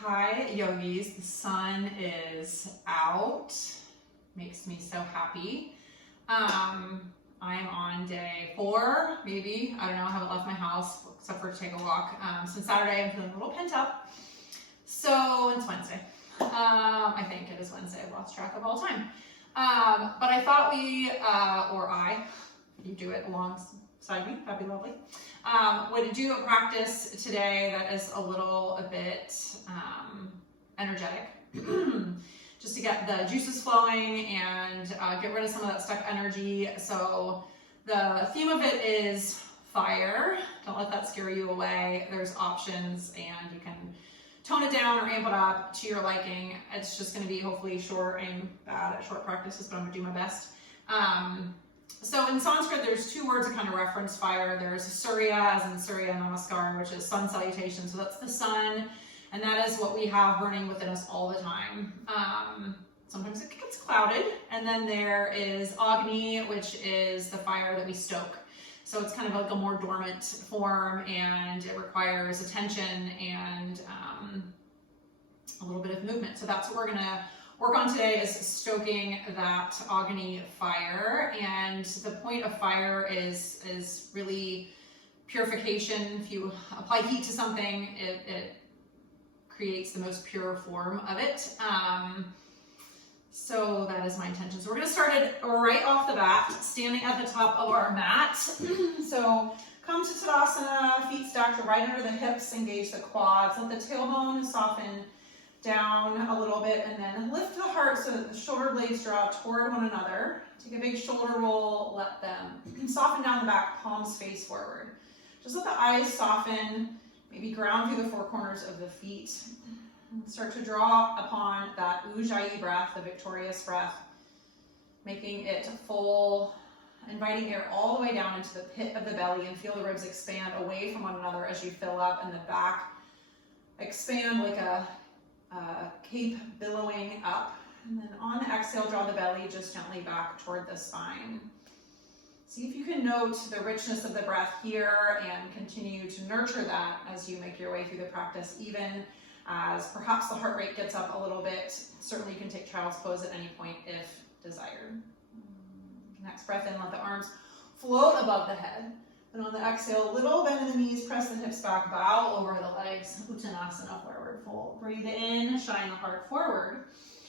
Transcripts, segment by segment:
Hi yogis, the sun is out, makes me so happy. I'm on day 4, maybe, I don't know, I haven't left my house except for to take a walk. Since Saturday I'm feeling a little pent up, so it's Wednesday. I think it is Wednesday, I've lost track of all time. But I thought you do it alongside me, that'd be lovely. Would do a practice today that is a bit energetic, just to get the juices flowing and get rid of some of that stuck energy. So the theme of it is fire. Don't let that scare you away. There's options and you can tone it down or amp it up to your liking. It's just going to be hopefully short. I'm bad at short practices, but I'm going to do my best. So in Sanskrit, there's 2 words that kind of reference fire. There's Surya, as in Surya Namaskar, which is sun salutation. So that's the sun, and that is what we have burning within us all the time. Sometimes it gets clouded. And then there is Agni, which is the fire that we stoke. So it's kind of like a more dormant form, and it requires attention and a little bit of movement. So that's what we're going to work on today, is stoking that Agni fire. And the point of fire is really purification. If you apply heat to something, it creates the most pure form of it. So that is my intention. So we're going to start it right off the bat, standing at the top of our mat. So come to Tadasana, feet stacked right under the hips, engage the quads, let the tailbone soften down a little bit, and then lift the heart so that the shoulder blades draw toward one another. Take a big shoulder roll, let them soften down the back, palms face forward. Just let the eyes soften, maybe ground through the 4 corners of the feet. And start to draw upon that Ujjayi breath, the victorious breath, making it full, inviting air all the way down into the pit of the belly, and feel the ribs expand away from one another as you fill up, and the back expand like a cape billowing up. And then on the exhale, draw the belly just gently back toward the spine. See if you can note the richness of the breath here and continue to nurture that as you make your way through the practice, even as perhaps the heart rate gets up a little bit. Certainly you can take child's pose at any point if desired. Next breath in, let the arms float above the head. And on the exhale, little bend in the knees, press the hips back, bow over the legs, Uttanasana, forward fold. Breathe in, shine the heart forward.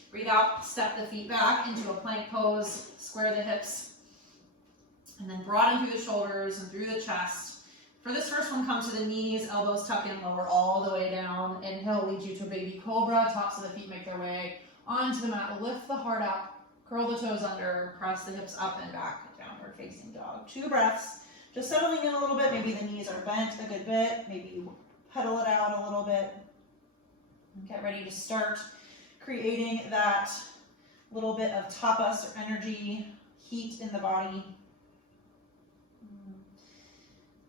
Breathe out, step the feet back into a plank pose, square the hips, and then broaden through the shoulders and through the chest. For this first one, come to the knees, elbows tuck in, lower all the way down. Inhale leads you to a baby cobra, tops of the feet make their way onto the mat. Lift the heart up, curl the toes under, press the hips up and back, downward facing dog. 2 breaths. Just settling in a little bit, maybe the knees are bent a good bit, maybe you pedal it out a little bit. Get ready to start creating that little bit of tapas or energy, heat in the body.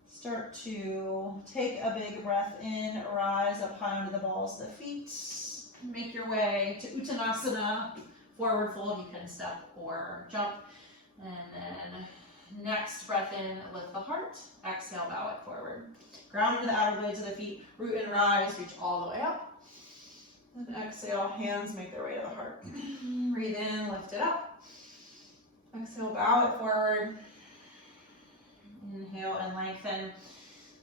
Start to take a big breath in, rise up high onto the balls of the feet. Make your way to Uttanasana, forward fold. You can step or jump. And then next breath in, lift the heart. Exhale, bow it forward. Ground into the outer blades of the feet. Root and rise, reach all the way up. And exhale, hands make their way to the heart. Breathe in, lift it up. Exhale, bow it forward. Inhale and lengthen.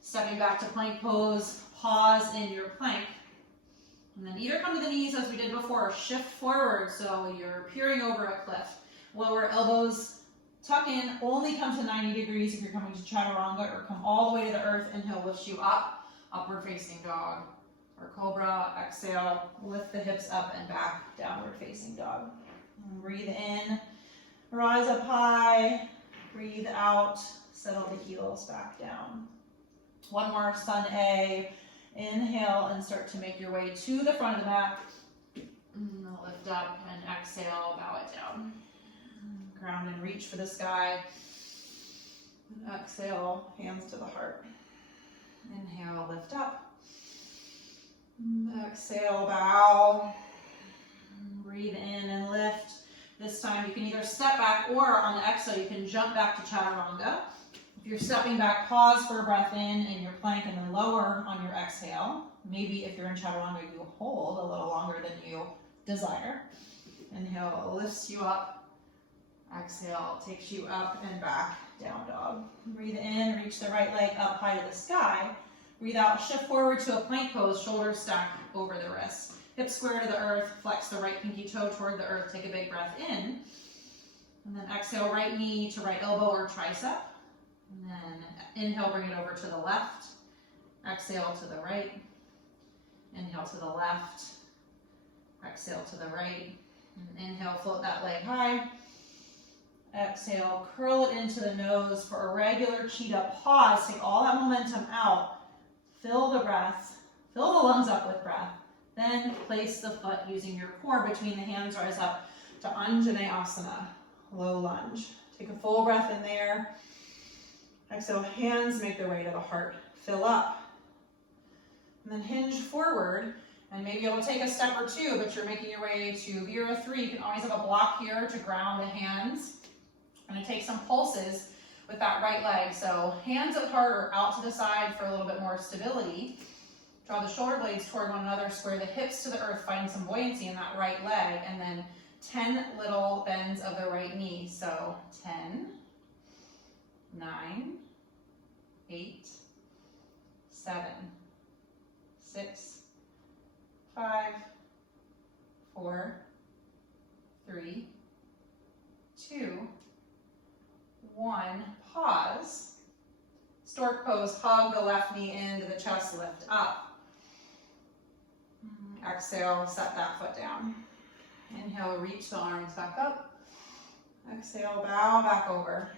Stepping back to plank pose. Pause in your plank. And then either come to the knees as we did before, or shift forward so you're peering over a cliff. Lower elbows tuck in, only come to 90 degrees if you're coming to chaturanga, or come all the way to the earth. Inhale lifts you up, upward facing dog or cobra. Exhale, lift the hips up and back, downward facing dog. And breathe in, rise up high, breathe out, settle the heels back down. One more, sun A. Inhale and start to make your way to the front of the mat. Lift up and exhale, bow it down. Ground and reach for the sky. And exhale, hands to the heart. Inhale, lift up. Exhale, bow. Breathe in and lift. This time you can either step back, or on the exhale you can jump back to chaturanga. If you're stepping back, pause for a breath in in your plank and then lower on your exhale. Maybe if you're in chaturanga, you hold a little longer than you desire. Inhale lifts you up. Exhale takes you up and back, down dog. Breathe in, reach the right leg up high to the sky. Breathe out, shift forward to a plank pose, shoulders stack over the wrists. Hips square to the earth, flex the right pinky toe toward the earth, take a big breath in. And then exhale, right knee to right elbow or tricep. And then inhale, bring it over to the left. Exhale to the right. Inhale to the left. Exhale to the right. And inhale, float that leg high. Exhale, curl it into the nose for a regular cheetah pause. Take all that momentum out. Fill the breath. Fill the lungs up with breath. Then place the foot using your core between the hands. Rise up to Anjaneyasana, low lunge. Take a full breath in there. Exhale, hands make their way to the heart. Fill up. And then hinge forward. And maybe it'll take a step or two, but you're making your way to Vira 3. You can always have a block here to ground the hands. I'm going to take some pulses with that right leg. So hands at heart or out to the side for a little bit more stability. Draw the shoulder blades toward one another, square the hips to the earth, find some buoyancy in that right leg, and then 10 little bends of the right knee. So 10, 9, 8, 7, 6, 5, 4, 3, 2, 1. Pause. Stork pose, hug the left knee into the chest, lift up. Exhale, set that foot down. Inhale, reach the arms back up. Exhale, bow back over.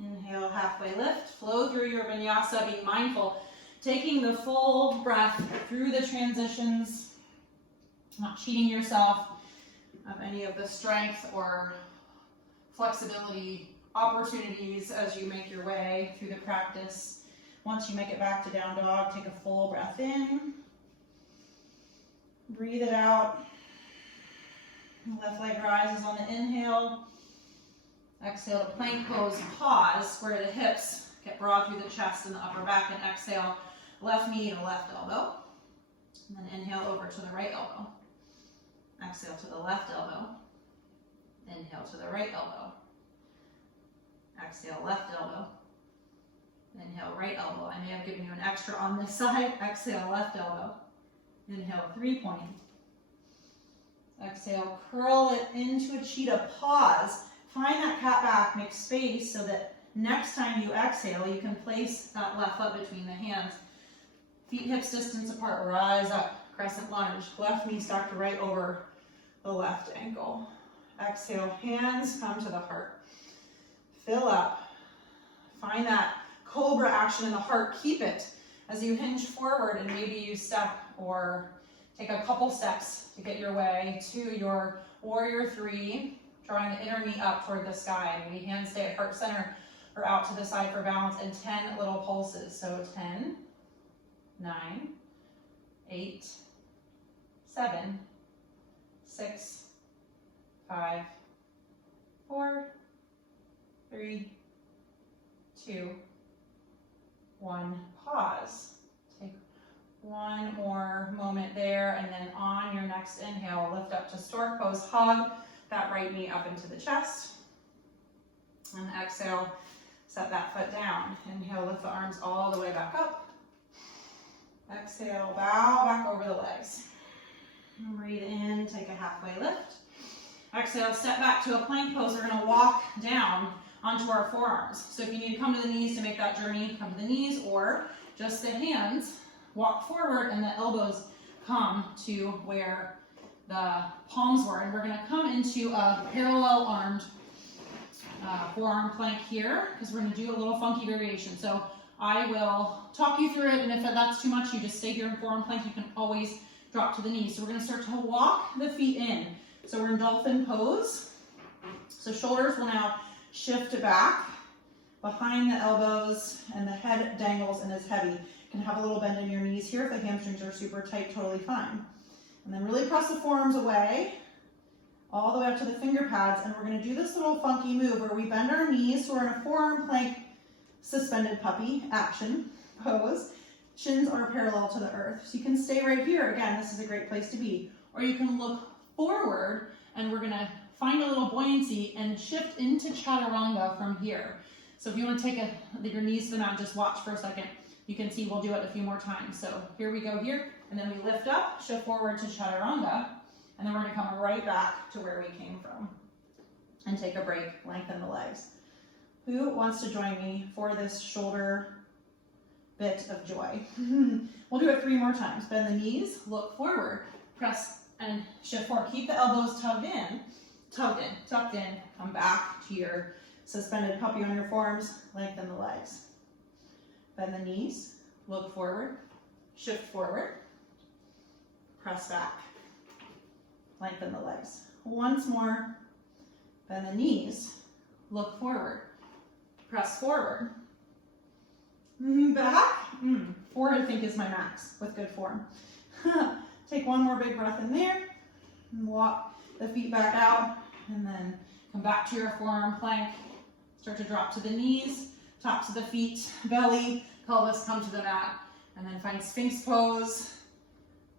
Inhale, halfway lift. Flow through your vinyasa. Be mindful, taking the full breath through the transitions, not cheating yourself of any of the strength or flexibility opportunities as you make your way through the practice. Once you make it back to down dog, take a full breath in. Breathe it out. Left leg rises on the inhale. Exhale to plank pose, pause, square the hips, get broad through the chest and the upper back, and exhale, left knee to left elbow. And then inhale over to the right elbow. Exhale to the left elbow. Inhale to the right elbow. Exhale, left elbow. Inhale, right elbow. I may have given you an extra on this side. Exhale, left elbow. Inhale, 3-point. Exhale, curl it into a cheetah. Pause. Find that cat back. Make space so that next time you exhale, you can place that left foot between the hands. Feet hips distance apart. Rise up. Crescent lunge. Left knee stacked right over the left ankle. Exhale, hands come to the heart. Fill up. Find that cobra action in the heart. Keep it as you hinge forward, and maybe you step or take a couple steps to get your way to your warrior 3, drawing the inner knee up toward the sky. Maybe hands stay at heart center or out to the side for balance, and 10 little pulses. So 10, 9, 8, 7, 6, 5, 4, 3, 2, 1. Pause. Take one more moment there, and then on your next inhale, lift up to stork pose. Hug that right knee up into the chest. And exhale, set that foot down. Inhale, lift the arms all the way back up. Exhale, bow back over the legs. Breathe in, take a halfway lift. Exhale, step back to a plank pose. We're going to walk down onto our forearms. So if you need to come to the knees to make that journey, come to the knees, or just the hands, walk forward and the elbows come to where the palms were. And we're going to come into a parallel armed forearm plank here, because we're going to do a little funky variation. So I will talk you through it, and if that's too much, you just stay here in forearm plank. You can always drop to the knees. So we're going to start to walk the feet in. So we're in dolphin pose. So shoulders will now shift back behind the elbows, and the head dangles and is heavy. You can have a little bend in your knees here. If the hamstrings are super tight, totally fine. And then really press the forearms away, all the way up to the finger pads, and we're going to do this little funky move where we bend our knees, so we're in a forearm plank suspended puppy action pose. Shins are parallel to the earth. So you can stay right here. Again, this is a great place to be. Or you can look forward, and we're gonna find a little buoyancy and shift into chaturanga from here. So if you want to take your knees to the mat, just watch for a second. You can see we'll do it a few more times. So here we go here, and then we lift up, shift forward to chaturanga, and then we're gonna come right back to where we came from. And take a break, lengthen the legs. Who wants to join me for this shoulder bit of joy? We'll do it 3 more times. Bend the knees, look forward, press and shift forward. Keep the elbows tucked in, tucked in. Come back to your suspended puppy on your forearms, lengthen the legs. Bend the knees, look forward, shift forward, press back, lengthen the legs. Once more, bend the knees, look forward, press forward, back. 4 I think is my max with good form. Take one more big breath in there, and walk the feet back out, and then come back to your forearm plank. Start to drop to the knees, tops of the feet, belly, pelvis come to the mat, and then find Sphinx pose.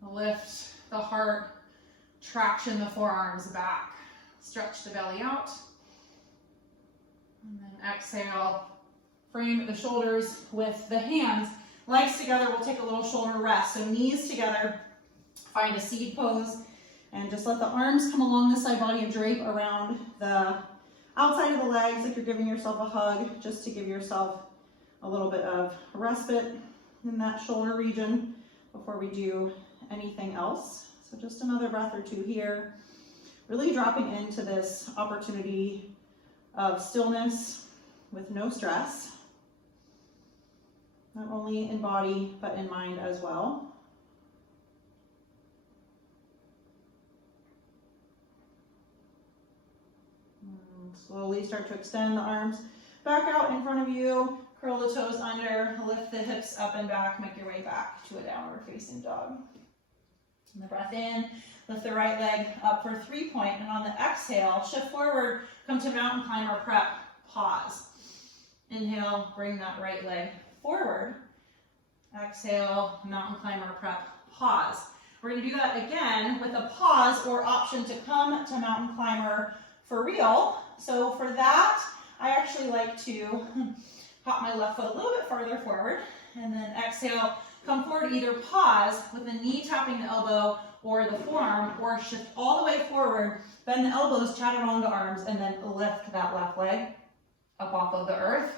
Lift the heart, traction the forearms back, stretch the belly out, and then exhale. Frame the shoulders with the hands. Legs together, we'll take a little shoulder rest. So knees together, find a seed pose, and just let the arms come along the side body and drape around the outside of the legs like you're giving yourself a hug, just to give yourself a little bit of respite in that shoulder region before we do anything else. So just another breath or 2 here. Really dropping into this opportunity of stillness with no stress. Not only in body, but in mind as well. And slowly start to extend the arms back out in front of you. Curl the toes under, lift the hips up and back, make your way back to a downward facing dog. And the breath in, lift the right leg up for 3-point, and on the exhale, shift forward, come to mountain climber prep, pause. Inhale, bring that right leg forward. Exhale, mountain climber prep, pause. We're going to do that again with a pause or option to come to mountain climber for real. So for that, I actually like to hop my left foot a little bit farther forward, and then exhale, come forward, either pause with the knee tapping the elbow or the forearm, or shift all the way forward, bend the elbows, chaturanga arms, and then lift that left leg up off of the earth.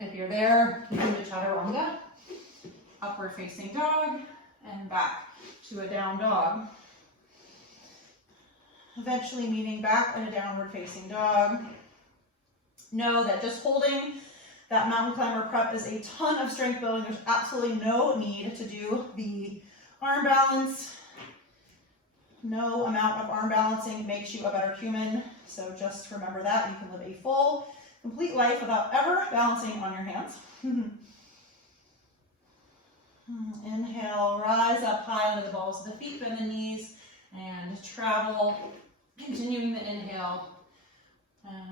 If you're there, continue to chaturanga, upward facing dog, and back to a down dog. Eventually meeting back in a downward facing dog. Know that just holding that mountain climber prep is a ton of strength building. There's absolutely no need to do the arm balance. No amount of arm balancing makes you a better human. So just remember that. You can live a full, complete life without ever balancing on your hands. Inhale, rise up high under the balls of the feet, bend the knees, and travel. Continuing the inhale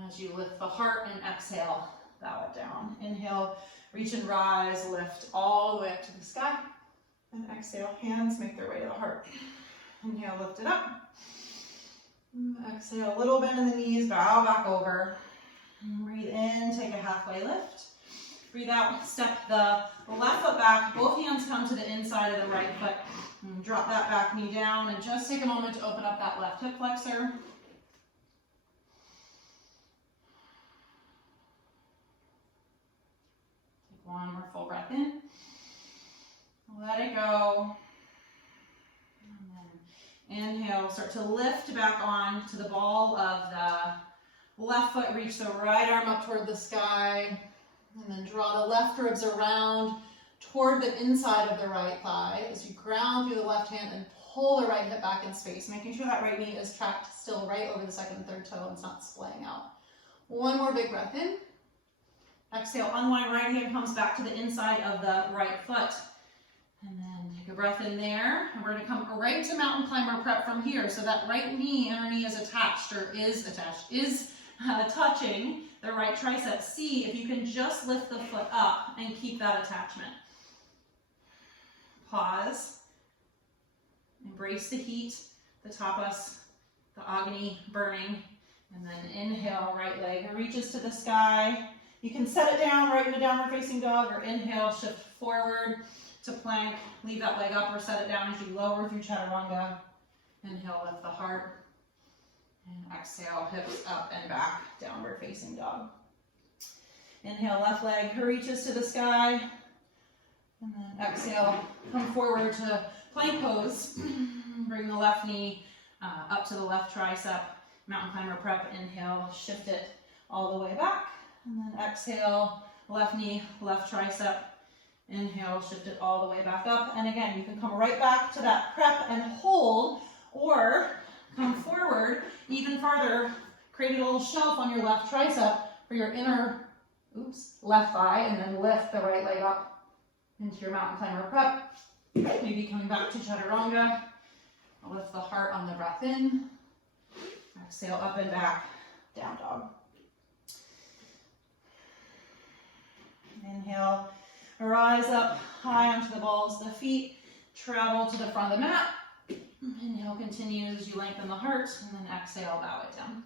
as you lift the heart, and exhale, bow it down. Inhale, reach and rise, lift all the way up to the sky. And exhale, hands make their way to the heart. Inhale, lift it up. Exhale, a little bend in the knees, bow back over. Breathe in, take a halfway lift. Breathe out, step the left foot back, both hands come to the inside of the right foot. And drop that back knee down, and just take a moment to open up that left hip flexor. Take one more full breath in. Let it go. And then inhale, start to lift back on to the ball of the left foot. Reach the right arm up toward the sky. And then draw the left ribs around toward the inside of the right thigh as you ground through the left hand and pull the right hip back in space, making sure that right knee is tracked still right over the second and third toe and it's not splaying out. One more big breath in. Exhale, unwind, right hand comes back to the inside of the right foot. And then take a breath in there. And we're going to come right into mountain climber prep from here. So that right knee, inner knee is attached, or is attached, is touching the right tricep. See if you can just lift the foot up and keep that attachment. Pause. Embrace the heat, the tapas, the Agni burning, and then inhale, right leg reaches to the sky. You can set it down right into downward facing dog, or inhale, shift forward to plank, leave that leg up or set it down as you lower through chaturanga. Inhale, lift the heart, and exhale, hips up and back, downward facing dog. Inhale, left leg reaches to the sky, and then exhale, come forward to plank pose. Bring the left knee up to the left tricep. Mountain climber prep, inhale, shift it all the way back. And then exhale, left knee, left tricep. Inhale, shift it all the way back up. And again, you can come right back to that prep and hold, or come forward even farther, create a little shelf on your left tricep for your inner, left thigh, and then lift the right leg up into your mountain climber prep. Maybe coming back to chaturanga. Lift the heart on the breath in. Exhale, up and back, down dog. Inhale, rise up high onto the balls of the feet. Travel to the front of the mat. Inhale continues as you lengthen the heart, and then exhale, bow it down.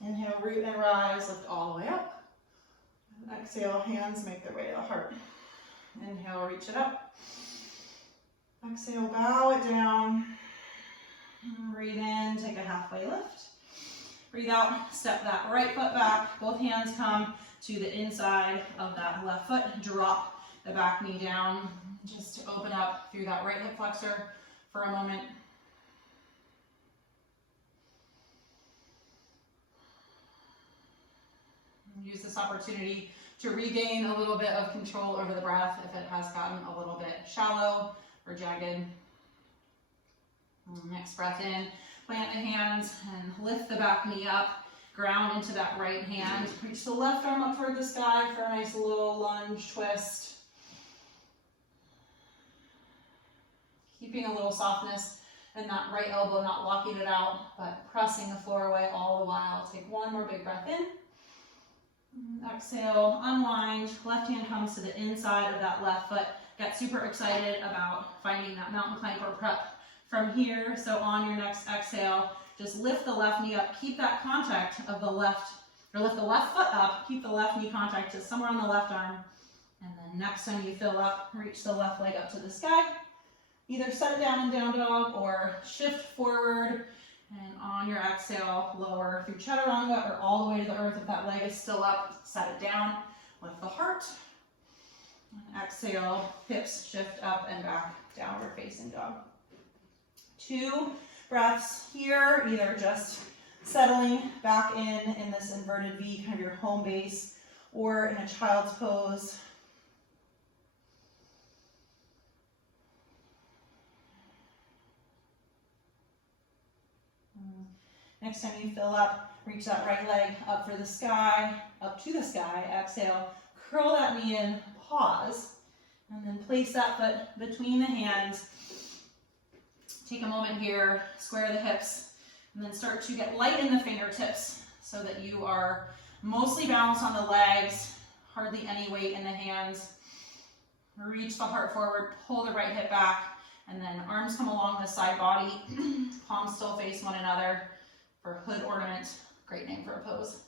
Inhale, root and rise, lift all the way up. Exhale, hands make their way to the heart. Inhale, reach it up. Exhale, bow it down. Breathe in, take a halfway lift. Breathe out, step that right foot back. Both hands come to the inside of that left foot. Drop the back knee down. Just to open up through that right hip flexor for a moment. Use this opportunity to regain a little bit of control over the breath if it has gotten a little bit shallow or jagged. Next breath in, plant the hands and lift the back knee up, ground into that right hand. Reach the left arm up toward the sky for a nice low lunge twist. Keeping a little softness in that right elbow, not locking it out, but pressing the floor away all the while. Take one more big breath in. Exhale, unwind. Left hand comes to the inside of that left foot. Get super excited about finding that mountain climber prep from here. So on your next exhale, just lift the left knee up. Keep that contact of the left, or lift the left foot up. Keep the left knee contact just somewhere on the left arm. And then next time you fill up, reach the left leg up to the sky. Either set it down in down dog or shift forward. And on your exhale, lower through chaturanga or all the way to the earth. If that leg is still up, set it down. Lift the heart. And exhale, hips shift up and back, downward facing dog. 2 breaths here, either just settling back in this inverted V, kind of your home base, or in a child's pose. Next time you fill up, reach that right leg up for the sky, up to the sky. Exhale, curl that knee in, pause, and then place that foot between the hands. Take a moment here, square the hips, and then start to get light in the fingertips so that you are mostly balanced on the legs, hardly any weight in the hands. Reach the heart forward, pull the right hip back, and then arms come along the side body, palms still face one another for hood ornament, great name for a pose.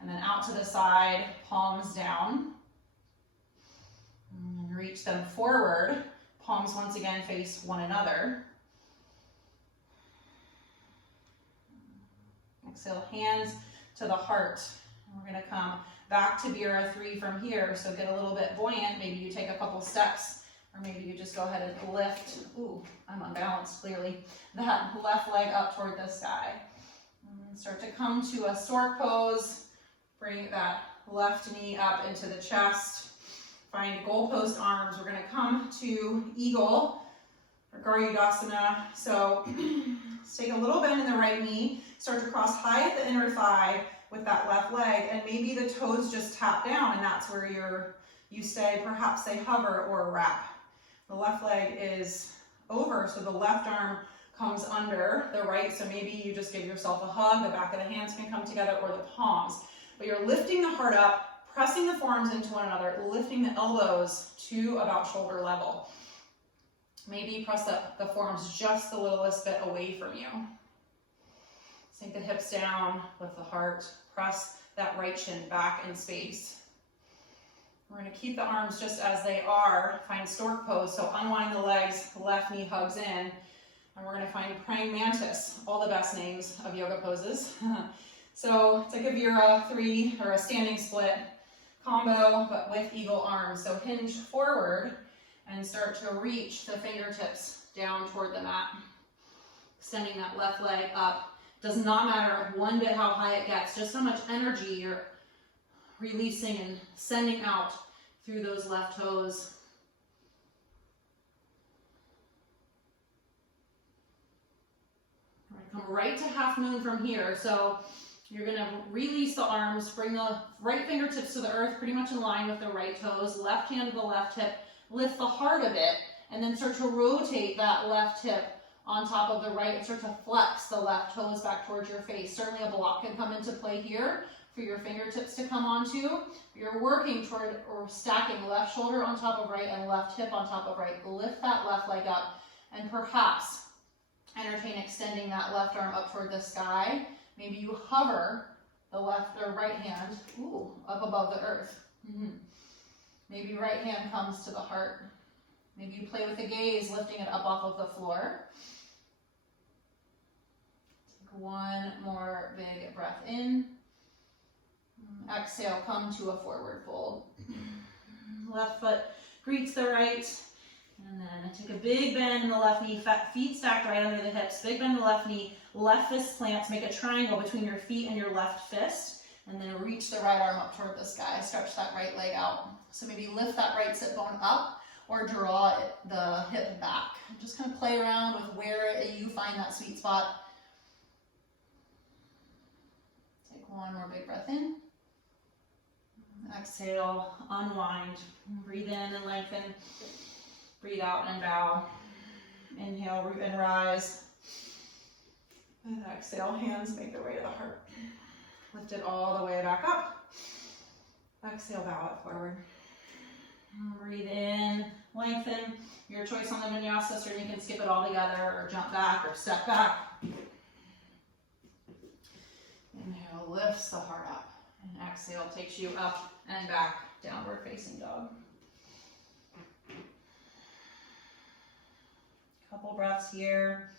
And then out to the side, palms down. And reach them forward, palms once again face one another. Exhale, hands to the heart. And we're going to come back to Vira 3 from here. So get a little bit buoyant. Maybe you take a couple steps, or maybe you just go ahead and lift. Ooh, I'm unbalanced, clearly. That left leg up toward the sky. And start to come to a stork pose. Bring that left knee up into the chest. Find goalpost arms. We're going to come to eagle or Garudasana. So take a little bend in the right knee. Start to cross high at the inner thigh with that left leg, and maybe the toes just tap down, and that's where you stay. Perhaps they hover or wrap. The left leg is over, so the left arm comes under the right, so maybe you just give yourself a hug, the back of the hands can come together, or the palms. But you're lifting the heart up, pressing the forearms into one another, lifting the elbows to about shoulder level. Maybe press the forearms just the littlest bit away from you. Sink the hips down, lift the heart, press that right shin back in space. We're going to keep the arms just as they are. Find stork pose, so unwind the legs, left knee hugs in, and we're going to find praying mantis, all the best names of yoga poses. So it's like a Vira 3 or a standing split combo, but with eagle arms. So hinge forward and start to reach the fingertips down toward the mat. Extending that left leg up. Does not matter one bit how high it gets, just how much energy you're releasing and sending out through those left toes. All right, come right to half moon from here. So you're going to release the arms, bring the right fingertips to the earth, pretty much in line with the right toes, left hand to the left hip, lift the heart a bit, and then start to rotate that left hip on top of the right and start to flex the left toes back towards your face. Certainly a block can come into play here for your fingertips to come onto. You're working toward or stacking left shoulder on top of right and left hip on top of right. Lift that left leg up and perhaps entertain extending that left arm up toward the sky. Maybe you hover the left or right hand up above the earth. Maybe right hand comes to the heart. Maybe you play with the gaze, lifting it up off of the floor. Take one more big breath in. Exhale, come to a forward fold. Left foot greets the right. And then take a big bend in the left knee, feet stacked right under the hips. Big bend in the left knee, left fist plants. Make a triangle between your feet and your left fist. And then reach the right arm up toward the sky. Stretch that right leg out. So maybe lift that right sit bone up or draw the hip back. Just kind of play around with where you find that sweet spot. Take one more big breath in. Exhale, unwind. Breathe in and lengthen. Breathe out and bow. Inhale, root and rise. And exhale, hands make their way to the heart. Lift it all the way back up. Exhale, bow it forward. Breathe in, lengthen. Your choice on the vinyasa, so you can skip it all together or jump back or step back. Inhale, lifts the heart up. And exhale takes you up and back, downward facing dog. Couple breaths here.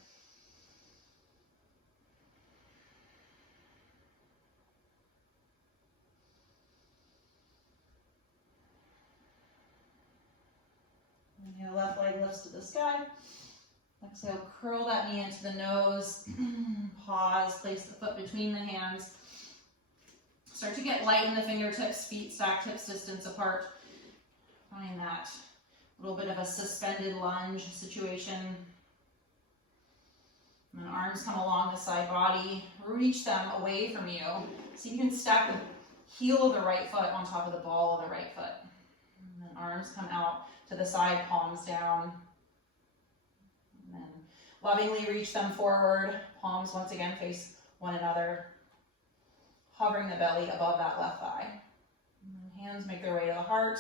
Inhale, left leg lifts to the sky. Exhale, curl that knee into the nose. Pause, place the foot between the hands. Start to get light in the fingertips, feet stacked hips distance apart. Find that little bit of a suspended lunge situation. And then arms come along the side body. Reach them away from you. So you can stack the heel of the right foot on top of the ball of the right foot. And then arms come out to the side, palms down. And then lovingly reach them forward. Palms once again face one another. Hovering the belly above that left thigh. Hands make their way to the heart.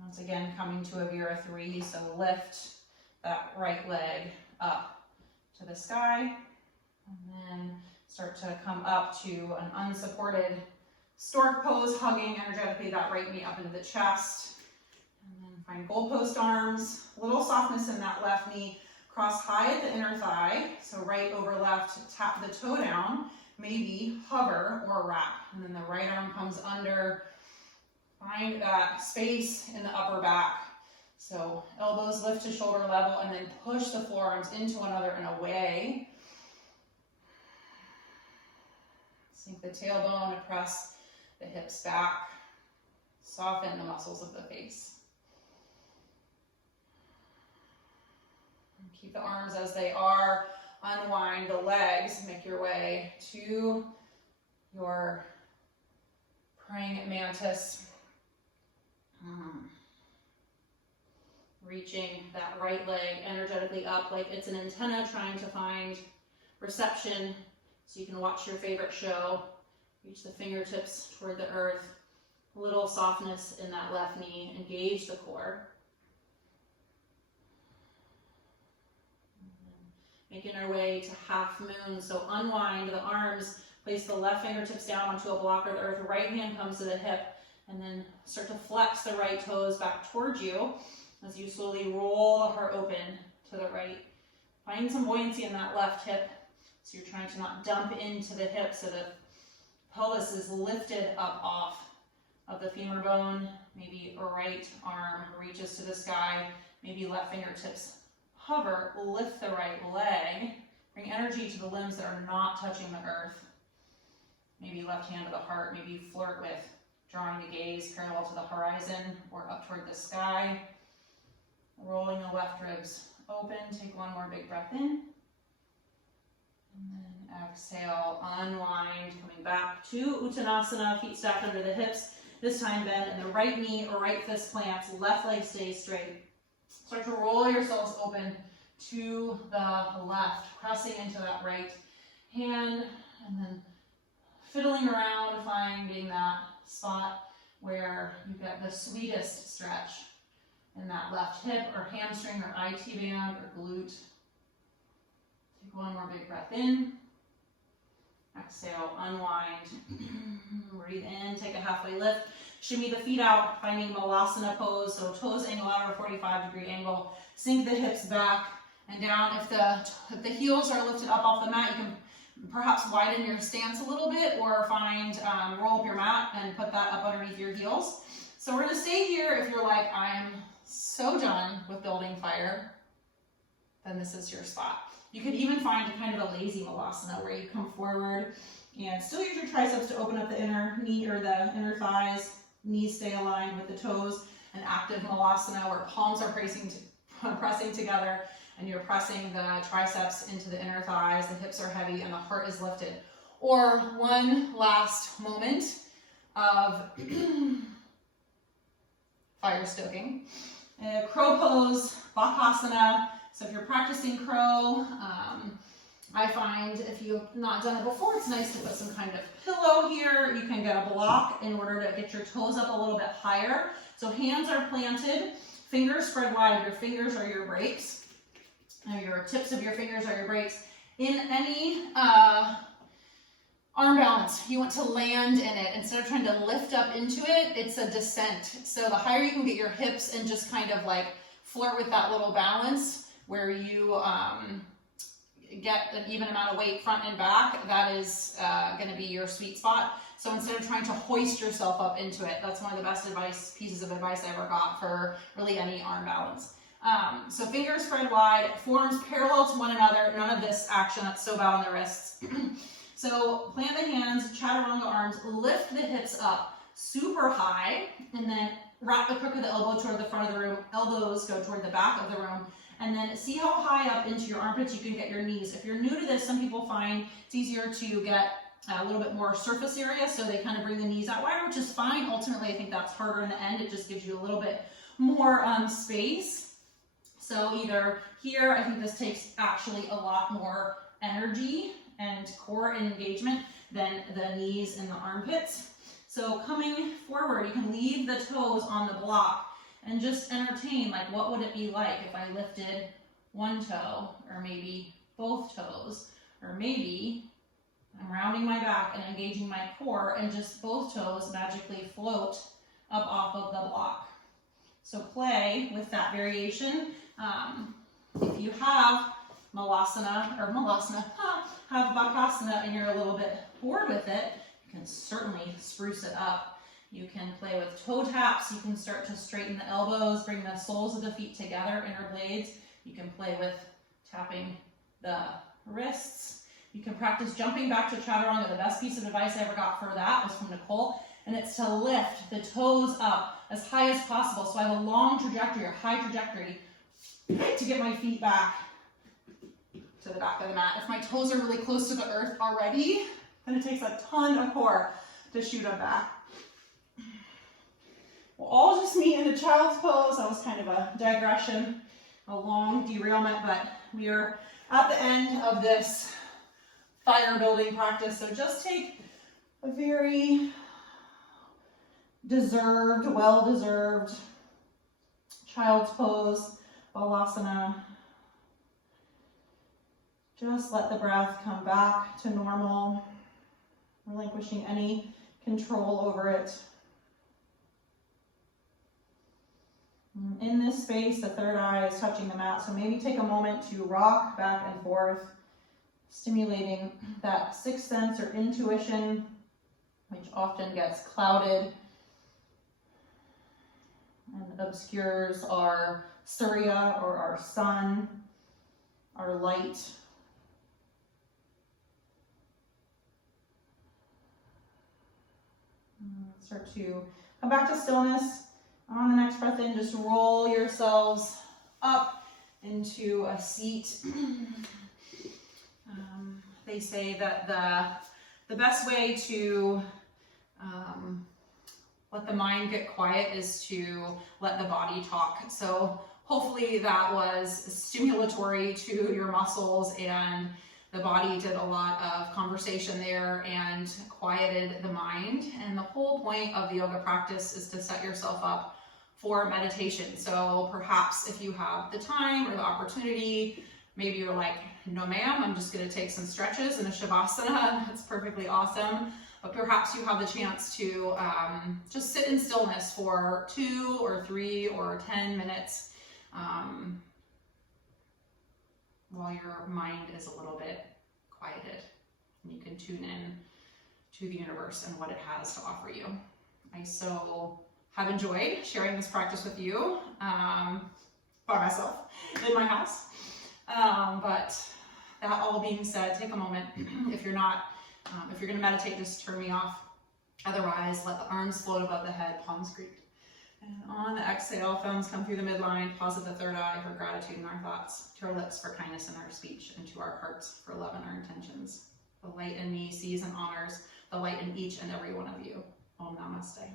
Once again, coming to a Vira 3, so lift that right leg up to the sky. And then start to come up to an unsupported stork pose, hugging energetically that right knee up into the chest. And then find goalpost arms, a little softness in that left knee. Cross high at the inner thigh, so right over left, tap the toe down. Maybe hover or wrap, and then the right arm comes under. Find that space in the upper back. So elbows lift to shoulder level and then push the forearms into one another and away. Sink the tailbone and press the hips back. Soften the muscles of the face. And keep the arms as they are. Unwind the legs, make your way to your praying mantis. reaching that right leg energetically up like it's an antenna trying to find reception so you can watch your favorite show. Reach the fingertips toward the earth. A little softness in that left knee. Engage the core. Making our way to half moon. So unwind the arms. Place the left fingertips down onto a block of the earth. Right hand comes to the hip. And then start to flex the right toes back towards you as you slowly roll the heart open to the right. Find some buoyancy in that left hip. So you're trying to not dump into the hip so the pelvis is lifted up off of the femur bone. Maybe right arm reaches to the sky. Maybe left fingertips hover. Lift the right leg. Bring energy to the limbs that are not touching the earth. Maybe left hand to the heart. Maybe flirt with drawing the gaze parallel to the horizon or up toward the sky. Rolling the left ribs open. Take one more big breath in. And then exhale, unwind, coming back to Uttanasana, feet stacked under the hips. This time bend in the right knee or right fist plants, left leg stays straight. Start to roll yourselves open to the left, pressing into that right hand, and then fiddling around, finding that spot where you get the sweetest stretch in that left hip or hamstring or IT band or glute. Take one more big breath in. Exhale, unwind. Breathe in, take a halfway lift. Shimmy the feet out, finding Malasana pose. So toes angle out at a 45-degree angle. Sink the hips back and down. If the heels are lifted up off the mat, you can perhaps widen your stance a little bit or roll up your mat and put that up underneath your heels. So we're gonna stay here. If you're like, I'm so done with building fire, then this is your spot. You could even find kind of a lazy Malasana where you come forward and still use your triceps to open up the inner knee or the inner thighs. Knees stay aligned with the toes. An active Malasana where palms are pressing together and you're pressing the triceps into the inner thighs. The hips are heavy and the heart is lifted. Or one last moment of fire stoking. Crow pose, Bakasana. So if you're practicing crow, I find if you've not done it before, it's nice to put some kind of pillow here. You can get a block in order to get your toes up a little bit higher. So hands are planted, fingers spread wide. Your fingers are your brakes. Your tips of your fingers are your brakes. In any arm balance, you want to land in it. Instead of trying to lift up into it, it's a descent. So the higher you can get your hips and just kind of like flirt with that little balance where you get an even amount of weight front and back, that is going to be your sweet spot. So instead of trying to hoist yourself up into it, that's one of the best pieces of advice I ever got for really any arm balance. So fingers spread wide, forearms parallel to one another, none of this action, that's so bad on the wrists. So plant the hands, chaturanga arms, lift the hips up super high, and then wrap the crook of the elbow toward the front of the room, elbows go toward the back of the room, and then see how high up into your armpits you can get your knees. If you're new to this, some people find it's easier to get a little bit more surface area, so they kind of bring the knees out wider, which is fine. Ultimately, I think that's harder in the end. It just gives you a little bit more space. So either here, I think this takes actually a lot more energy and core engagement than the knees and the armpits. So coming forward, you can leave the toes on the block and just entertain, like, what would it be like if I lifted one toe, or maybe both toes, or maybe I'm rounding my back and engaging my core and just both toes magically float up off of the block. So play with that variation. If you have Malasana, have Bakasana and you're a little bit bored with it, you can certainly spruce it up. You can play with toe taps. You can start to straighten the elbows, bring the soles of the feet together, inner blades. You can play with tapping the wrists. You can practice jumping back to chaturanga. The best piece of advice I ever got for that was from Nicole, and it's to lift the toes up as high as possible. So I have a long trajectory or high trajectory to get my feet back to the back of the mat. If my toes are really close to the earth already, then it takes a ton of core to shoot them back. We'll all just meet in a child's pose. That was kind of a digression, a long derailment, but we are at the end of this fire building practice. So just take a very deserved, well-deserved child's pose, Balasana. Just let the breath come back to normal, relinquishing any control over it. In this space, the third eye is touching the mat, so maybe take a moment to rock back and forth, stimulating that sixth sense or intuition, which often gets clouded and obscures our Surya or our sun, our light. Start to come back to stillness. On the next breath in, just roll yourselves up into a seat. They say that the best way to let the mind get quiet is to let the body talk. So hopefully that was stimulatory to your muscles, and the body did a lot of conversation there and quieted the mind. And the whole point of the yoga practice is to set yourself up for meditation. So perhaps if you have the time or the opportunity, maybe you're like, no ma'am, I'm just gonna take some stretches in a Shavasana. That's perfectly awesome. But perhaps you have the chance to just sit in stillness for 2 or 3 or 10 minutes while your mind is a little bit quieted. And you can tune in to the universe and what it has to offer you. I so have enjoyed sharing this practice with you by myself in my house. But that all being said, take a moment. If you're going to meditate, just turn me off. Otherwise, let the arms float above the head, palms creep. And on the exhale, thumbs come through the midline, pause at the third eye for gratitude in our thoughts, to our lips for kindness in our speech, and to our hearts for love in our intentions. The light in me sees and honors the light in each and every one of you. Om Namaste.